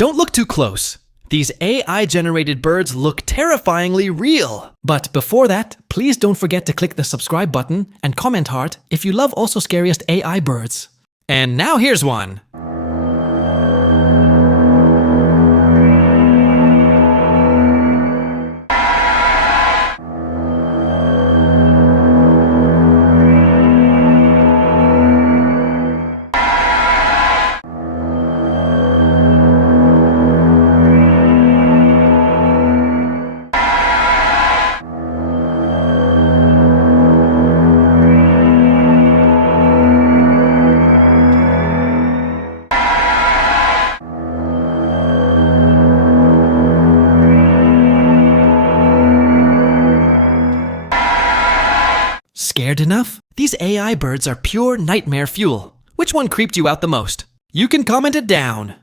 Don't look too close. These AI-generated birds look terrifyingly real. But before that, please don't forget to click the subscribe button and comment heart if you love Also Scariest AI birds. And now here's one. Scared enough? These AI birds are pure nightmare fuel. Which one creeped you out the most? You can comment it down.